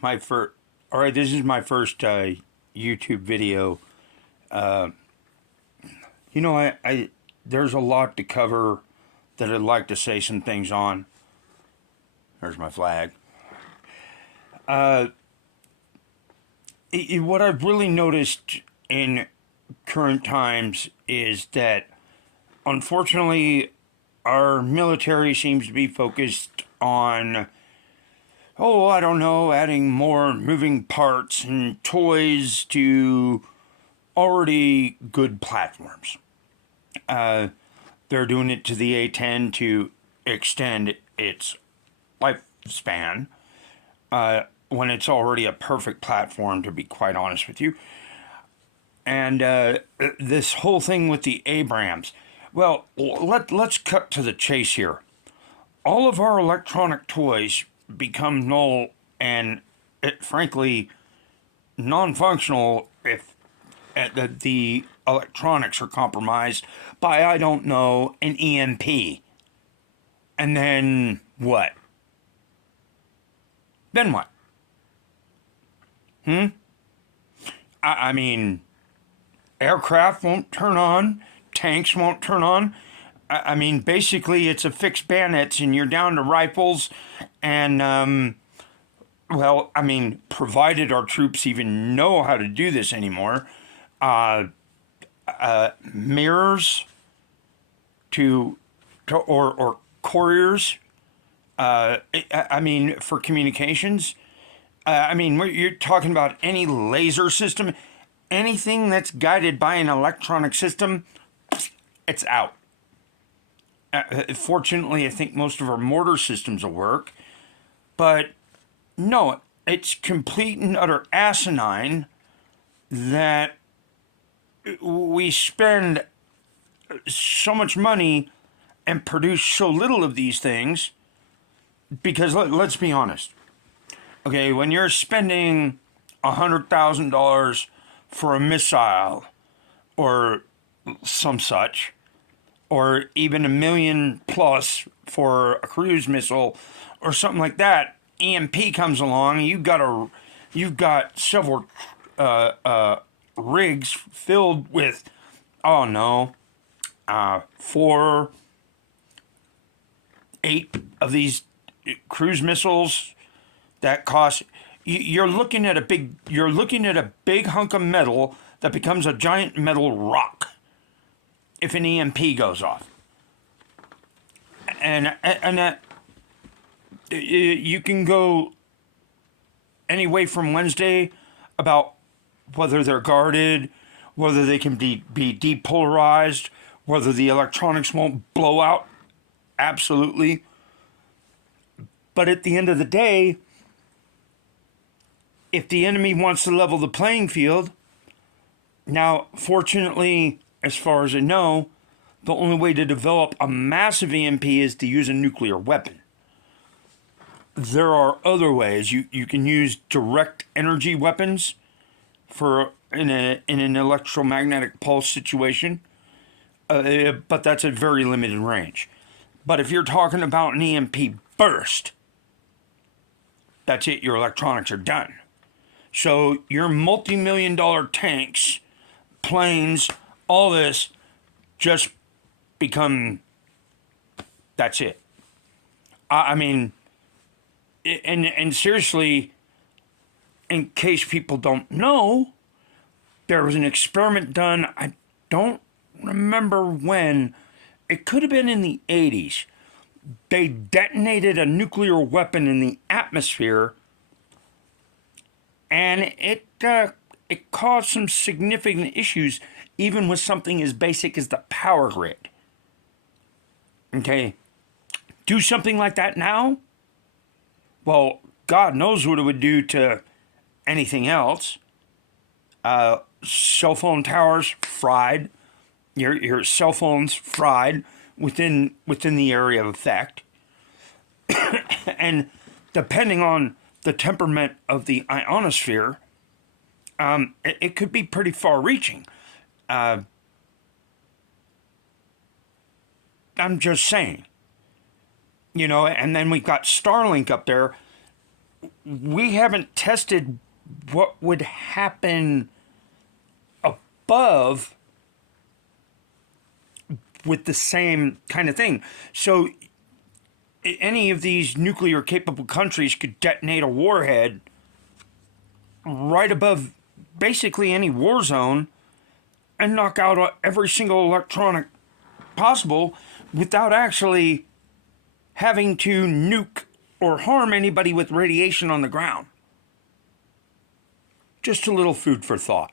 My first, all right, this is my first YouTube video. Uh, I there's a lot to cover that I'd like to say some things on. There's my flag. Uh, what I've really noticed in current times is that, unfortunately, our military seems to be focused on, oh, I don't know, adding more moving parts and toys to already good platforms. Uh, they're doing it to the A10 to extend its lifespan when it's already a perfect platform, to be quite honest with you. And this whole thing with the Abrams, well, let's cut to the chase here. All of our electronic toys become null and, frankly, non-functional if the electronics are compromised by, I don't know, an EMP. And then what? Then what? Hmm? I mean, aircraft won't turn on, tanks won't turn on. I mean, basically, it's a fixed bayonets, and you're down to rifles. And, well, I mean, provided our troops even know how to do this anymore, uh, mirrors or couriers. I mean, for communications. I mean, you're talking about any laser system, anything that's guided by an electronic system, it's out. Fortunately, I think most of our mortar systems will work, but no, it's complete and utter asinine that we spend so much money and produce so little of these things. Because let's be honest, okay, when you're spending $100,000 for a missile or some such, or even $1 million plus for a cruise missile or something like that, EMP comes along, you've got several rigs filled with, oh no, 8 of these cruise missiles that cost. You're looking at a big hunk of metal that becomes a giant metal rock if an EMP goes off, and that you can go any way from Wednesday about whether they're guarded, whether they can be depolarized, whether the electronics won't blow out. Absolutely. But at the end of the day, if the enemy wants to level the playing field, now, fortunately, as far as I know, the only way to develop a massive EMP is to use a nuclear weapon. There are other ways. You can use direct energy weapons for in an electromagnetic pulse situation, but that's a very limited range. But if you're talking about an EMP burst, that's it. Your electronics are done. So your multi-million-dollar tanks, planes, all this just become, that's it. I mean, and seriously, in case people don't know, there was an experiment done, I don't remember when, it could have been in the 80s. They detonated a nuclear weapon in the atmosphere, and it caused some significant issues, even with something as basic as the power grid. Okay, do something like that now? Well, God knows what it would do to anything else. Cell phone towers fried. Your cell phones fried within the area of effect. And depending on the temperament of the ionosphere, it could be pretty far-reaching. I'm just saying. And then we've got Starlink up there. we haven't tested what would happen above with the same kind of thing. So any of these nuclear capable countries could detonate a warhead right above basically any war zone and knock out every single electronic possible without actually having to nuke or harm anybody with radiation on the ground. Just a little food for thought.